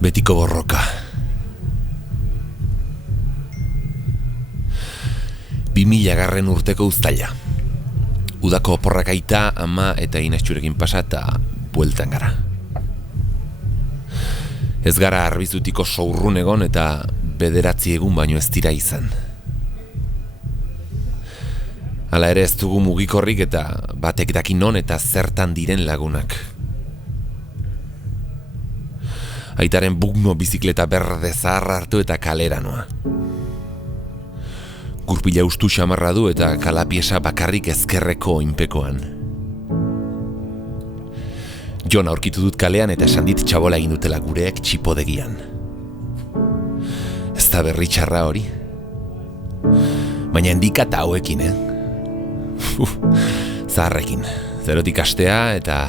Betiko borroka. 2000 urteko uztaila. Udako oporrak aita, ama eta inaztxurekin pasa eta bueltan gara. Ez gara arbizutiko sourrun egon eta 9 egun baino ez dira izan. Hala ere ez dugu mugikorrik eta batek daki non eta zertan diren lagunak. Aitaren bugno bizikleta berde zaharra hartu eta kalera noa. Gurpila ustu xamarra du eta kalapiesa bakarrik ezkerreko oinpekoan. Jon aurkitu dut kalean eta esan dit txabola egin dutela gureek txipodegian. Ez da berri txarra hori. Baina endika eta hauekin, zaharrekin. Zerotik astea eta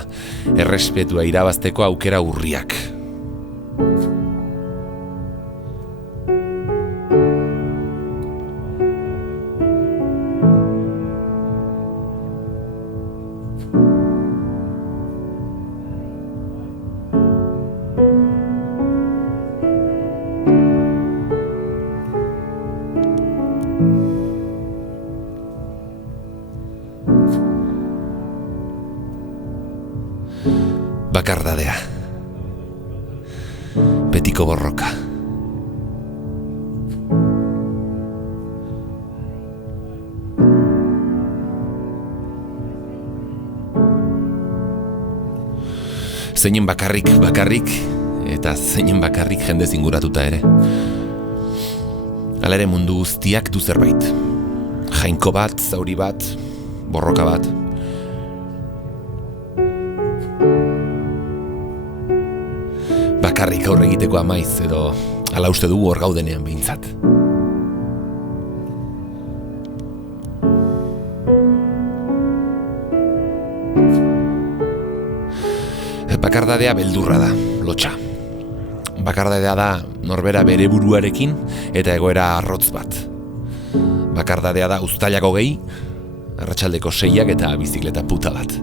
errespetua irabazteko aukera urriak. Bakardadea. Betiko borroka. Zeinen bakarrik, eta zeinen bakarrik jende zinguratuta ere. Hala ere mundu guztiak du zerbait. Jainko bat, zauri bat, borroka bat. Bakarrik aurre egiteko amaiz edo hala uste dugu hor gaudenean behintzat. Bakardadea beldurra da, lotxa. Bakardadea da norbera bere buruarekin eta egoera arrotz bat. Bakardadea da uztailako 2, arratsaldeko 6 eta bizikleta puta bat.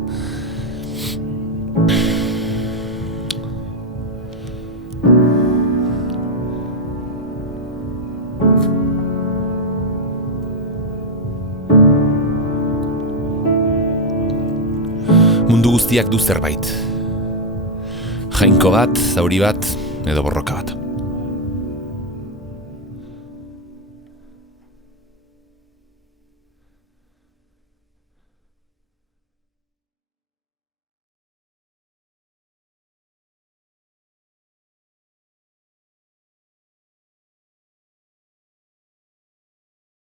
Mundu guztiak du zerbait. Jainko bat, zauri bat, edo borroka bat.